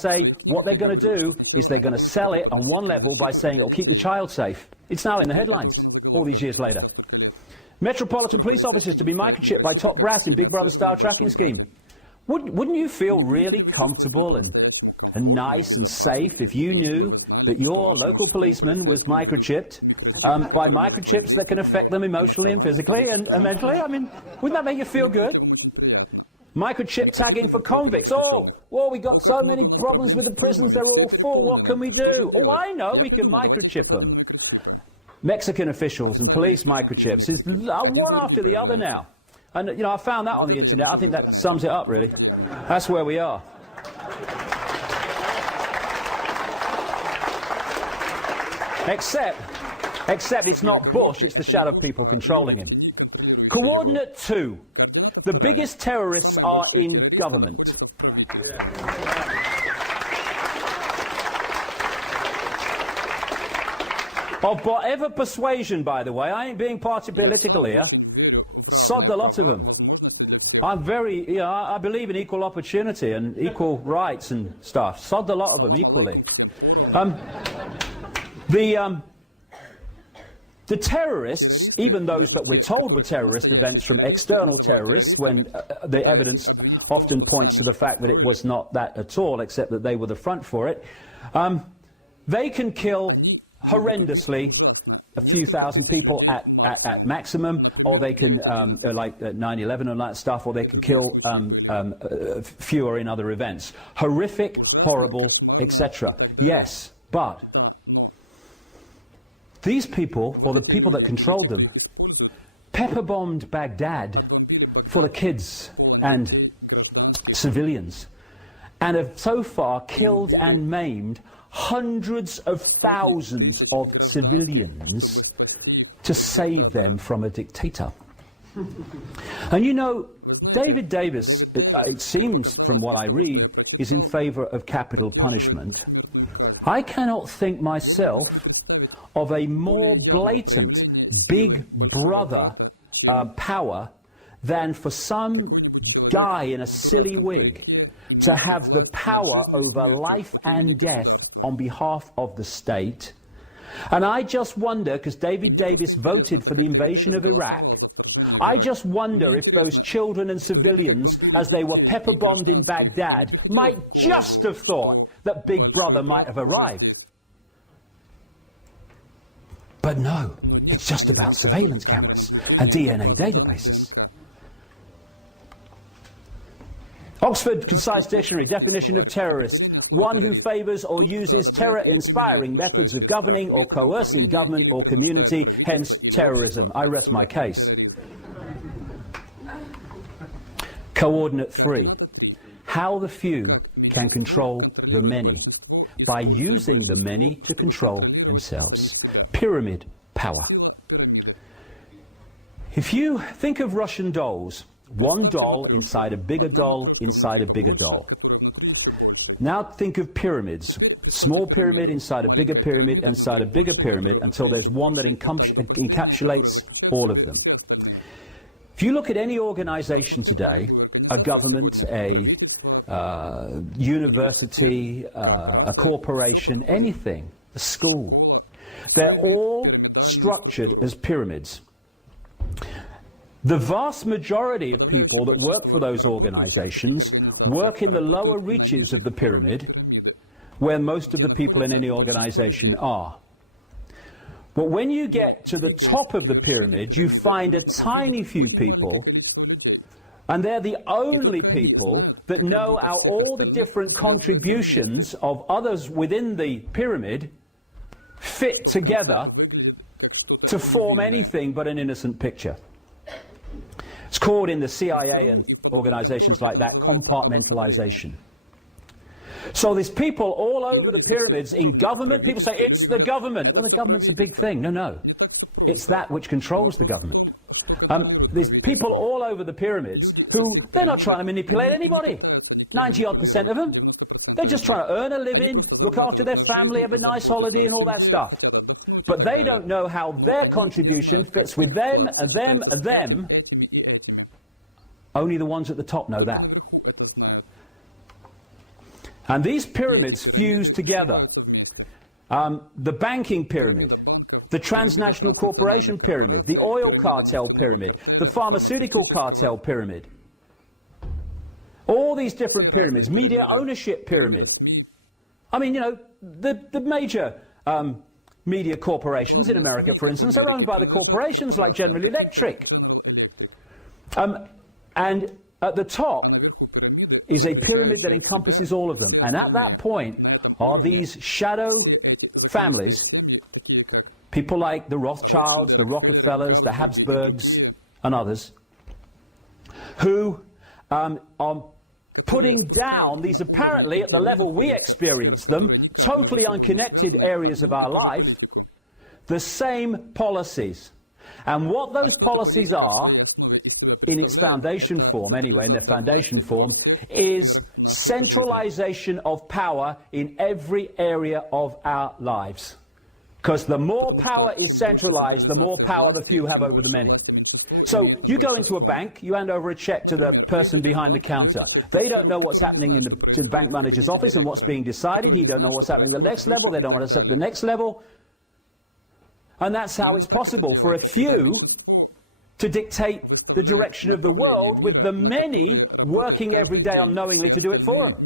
say what they're going to do is they're going to sell it on one level by saying it'll keep your child safe. It's now in the headlines all these years later. Metropolitan police officers to be microchipped by top brass in Big Brother style tracking scheme. Wouldn't you feel really comfortable and nice and safe if you knew that your local policeman was microchipped by microchips that can affect them emotionally and physically and mentally? I mean, wouldn't that make you feel good? Microchip tagging for convicts. Oh, well, we got so many problems with the prisons, they're all full. What can we do? Oh, I know, we can microchip them. Mexican officials and police microchips is one after the other now. And, you know, I found that on the internet. I think that sums it up, really. That's where we are. Except it's not Bush, it's the shadow people controlling him. Coordinate 2. The biggest terrorists are in government. Of whatever persuasion, by the way, I ain't being party political here. Sod the lot of them. I'm very, you know, I believe in equal opportunity and equal rights and stuff. Sod the lot of them equally. The terrorists, even those that we're told were terrorist events from external terrorists, when the evidence often points to the fact that it was not that at all, except that they were the front for it, they can kill horrendously a few thousand people at maximum, or they can, like 9/11 and that stuff, or they can kill fewer in other events. Horrific, horrible, etc. Yes, but these people, or the people that controlled them, pepper-bombed Baghdad full of kids and civilians, and have so far killed and maimed hundreds of thousands of civilians to save them from a dictator. And you know, David Davis, it seems from what I read, is in favor of capital punishment. I cannot think myself of a more blatant big brother power than for some guy in a silly wig to have the power over life and death on behalf of the state. And I just wonder, because David Davis voted for the invasion of Iraq, I just wonder if those children and civilians, as they were pepper-bombed in Baghdad, might just have thought that Big Brother might have arrived. But no, it's just about surveillance cameras and DNA databases. Oxford Concise Dictionary definition of terrorist: one who favours or uses terror-inspiring methods of governing or coercing government or community, hence terrorism. I rest my case. Coordinate 3. How the few can control the many by using the many to control themselves. Pyramid power. If you think of Russian dolls, one doll inside a bigger doll inside a bigger doll. Now think of pyramids. Small pyramid inside a bigger pyramid inside a bigger pyramid until there's one that encapsulates all of them. If you look at any organization today, a government, a university, a corporation, anything, a school, they're all structured as pyramids. The vast majority of people that work for those organizations work in the lower reaches of the pyramid, where most of the people in any organization are. But when you get to the top of the pyramid, you find a tiny few people, and they're the only people that know how all the different contributions of others within the pyramid fit together to form anything but an innocent picture. It's called in the CIA and organizations like that compartmentalization. So there's people all over the pyramids in government. People say it's the government. Well, the government's a big thing. No. It's that which controls the government. There's people all over the pyramids who, they're not trying to manipulate anybody. 90-odd% of them. They're just trying to earn a living, look after their family, have a nice holiday and all that stuff. But they don't know how their contribution fits with them and them and them. Only the ones at the top know that. And these pyramids fuse together. The banking pyramid, the transnational corporation pyramid, the oil cartel pyramid, the pharmaceutical cartel pyramid. All these different pyramids, media ownership pyramid. I mean, you know, the major media corporations in America, for instance, are owned by the corporations like General Electric. And at the top is a pyramid that encompasses all of them. And at that point are these shadow families, people like the Rothschilds, the Rockefellers, the Habsburgs, and others, who are putting down these apparently, at the level we experience them, totally unconnected areas of our life, the same policies. And what those policies are, in its foundation form anyway, in their foundation form, is centralization of power in every area of our lives. Because the more power is centralized, the more power the few have over the many. So you go into a bank, you hand over a check to the person behind the counter. They don't know what's happening in the bank manager's office and what's being decided. He don't know what's happening at the next level. They don't want to accept the next level. And that's how it's possible for a few to dictate the direction of the world, with the many working every day unknowingly to do it for them.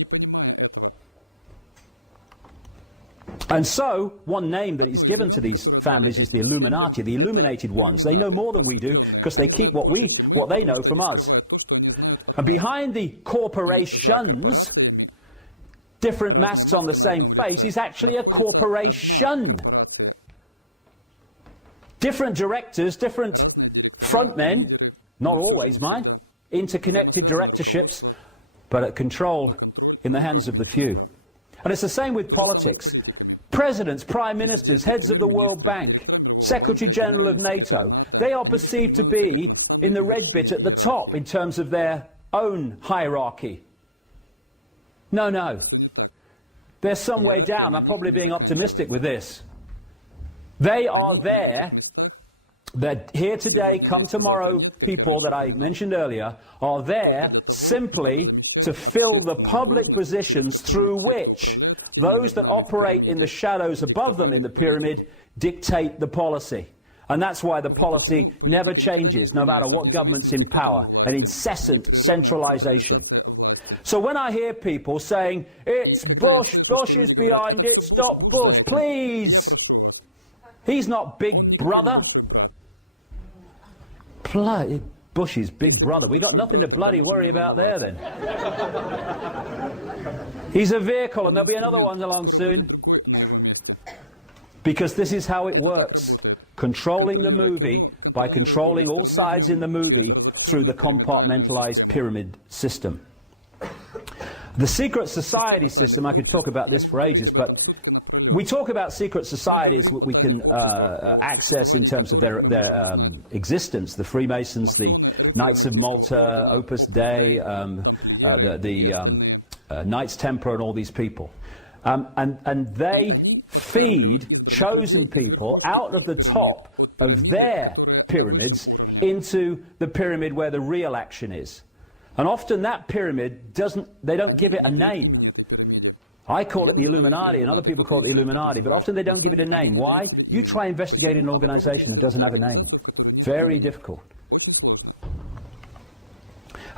And so, one name that is given to these families is the Illuminati, the illuminated ones. They know more than we do because they keep what they know from us. And behind the corporations, different masks on the same face, is actually a corporation. Different directors, different frontmen, not always, mind, interconnected directorships, but at control in the hands of the few. And it's the same with politics. Presidents, prime ministers, heads of the World Bank, Secretary General of NATO, they are perceived to be in the red bit at the top in terms of their own hierarchy. No, no. They're some way down. I'm probably being optimistic with this. They are there. They're here today, come tomorrow people that I mentioned earlier are there simply to fill the public positions through which those that operate in the shadows above them in the pyramid dictate the policy. And that's why the policy never changes, no matter what government's in power, an incessant centralization. So when I hear people saying, it's Bush, Bush is behind it, stop Bush, please. He's not Big Brother. Bush's big brother. We got nothing to bloody worry about there then. He's a vehicle and there'll be another one along soon. Because this is how it works. Controlling the movie by controlling all sides in the movie through the compartmentalized pyramid system. The secret society system, I could talk about this for ages, but we talk about secret societies that we can access in terms of their existence. The Freemasons, the Knights of Malta, Opus Dei, the Knights Templar, and all these people. And they feed chosen people out of the top of their pyramids into the pyramid where the real action is. And often that pyramid they don't give it a name. I call it the Illuminati, and other people call it the Illuminati, but often they don't give it a name. Why? You try investigating an organization that doesn't have a name. Very difficult.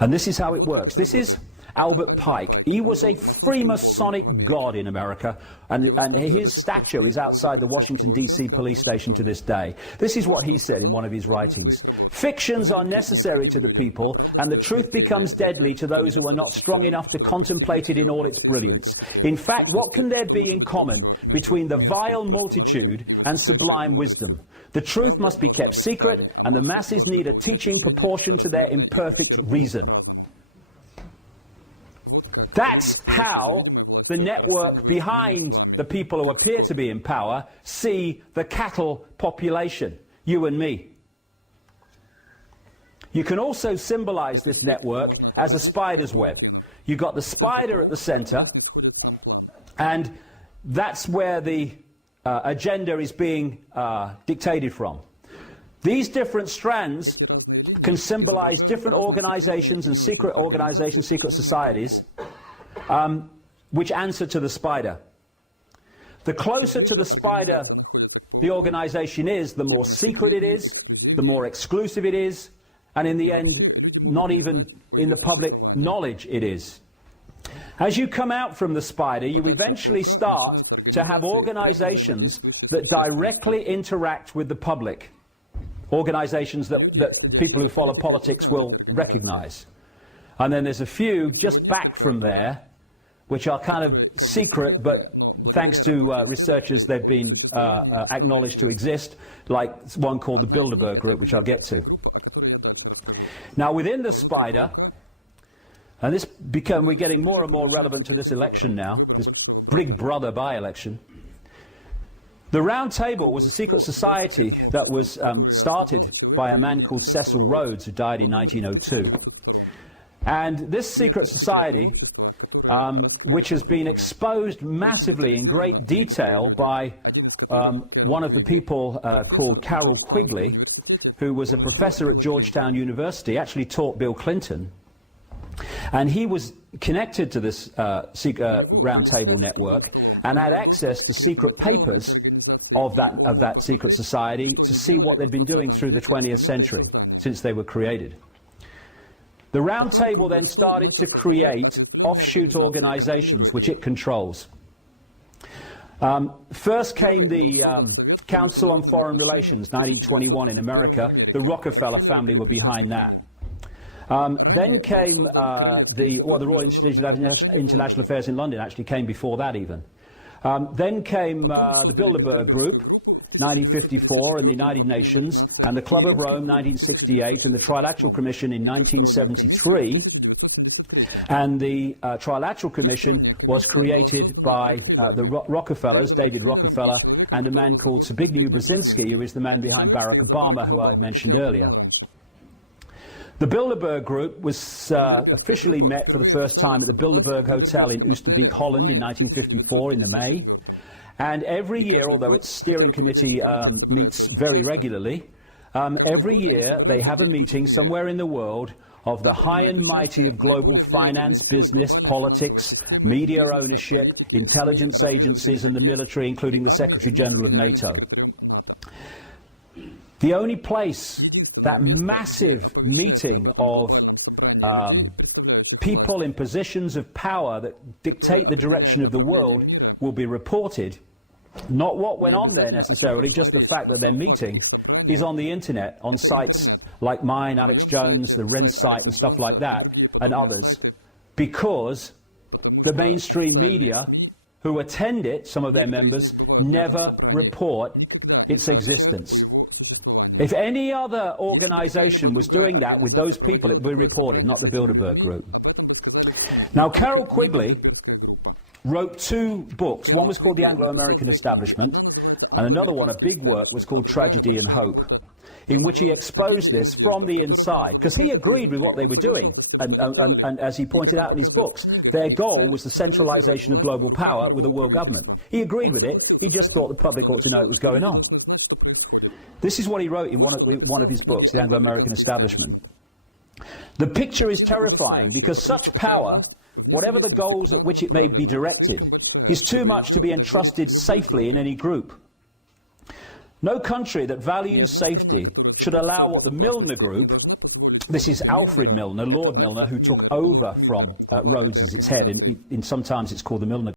And this is how it works. This is Albert Pike. He was a Freemasonic god in America, and his statue is outside the Washington, D.C. police station to this day. This is what he said in one of his writings. Fictions are necessary to the people, and the truth becomes deadly to those who are not strong enough to contemplate it in all its brilliance. In fact, what can there be in common between the vile multitude and sublime wisdom? The truth must be kept secret, and the masses need a teaching proportioned to their imperfect reason. That's how the network behind the people who appear to be in power see the cattle population, you and me. You can also symbolize this network as a spider's web. You've got the spider at the center, and that's where the agenda is being dictated from. These different strands can symbolize different organizations and secret societies. which answer to the spider. The closer to the spider the organization is, the more secret it is, the more exclusive it is, and in the end, not even in the public knowledge it is. As you come out from the spider, you eventually start to have organizations that directly interact with the public. Organizations that people who follow politics will recognize. And then there's a few just back from there, which are kind of secret, but thanks to researchers, they've been acknowledged to exist, like one called the Bilderberg Group, which I'll get to. Now, within the spider, and we're getting more and more relevant to this election now, this Big Brother by-election. The Round Table was a secret society that was started by a man called Cecil Rhodes, who died in 1902. And this secret society, which has been exposed massively in great detail by one of the people called Carroll Quigley, who was a professor at Georgetown University, actually taught Bill Clinton. And he was connected to this Round Table network and had access to secret papers of that secret society to see what they'd been doing through the 20th century, since they were created. The Round Table then started to create offshoot organizations which it controls. First came the Council on Foreign Relations, 1921 in America. The Rockefeller family were behind that. Then came the Royal Institute of International Affairs in London, actually came before that even. Then came the Bilderberg Group, 1954, and the United Nations, and the Club of Rome, 1968, and the Trilateral Commission in 1973. And the Trilateral Commission was created by the Rockefellers, David Rockefeller, and a man called Zbigniew Brzezinski, who is the man behind Barack Obama, who I mentioned earlier. The Bilderberg Group was officially met for the first time at the Bilderberg Hotel in Oosterbeek, Holland in 1954 in the May. And every year, although its steering committee meets very regularly, every year they have a meeting somewhere in the world of the high and mighty of global finance, business, politics, media ownership, intelligence agencies and the military, including the Secretary General of NATO. The only place that massive meeting of people in positions of power that dictate the direction of the world will be reported, not what went on there necessarily, just the fact that they're meeting, is on the internet, on sites like mine, Alex Jones, the Ren site and stuff like that, and others, because the mainstream media who attend it, some of their members, never report its existence. If any other organization was doing that with those people, it would be reported, not the Bilderberg Group. Now, Carroll Quigley wrote two books. One was called The Anglo-American Establishment, and another one, a big work, was called Tragedy and Hope, in which he exposed this from the inside, because he agreed with what they were doing. And as he pointed out in his books, their goal was the centralization of global power with a world government. He agreed with it. He just thought the public ought to know it was going on. This is what he wrote in one of his books, The Anglo-American Establishment. The picture is terrifying because such power, whatever the goals at which it may be directed, is too much to be entrusted safely in any group. No country that values safety should allow what the Milner Group, this is Alfred Milner, Lord Milner, who took over from Rhodes as its head, and sometimes it's called the Milner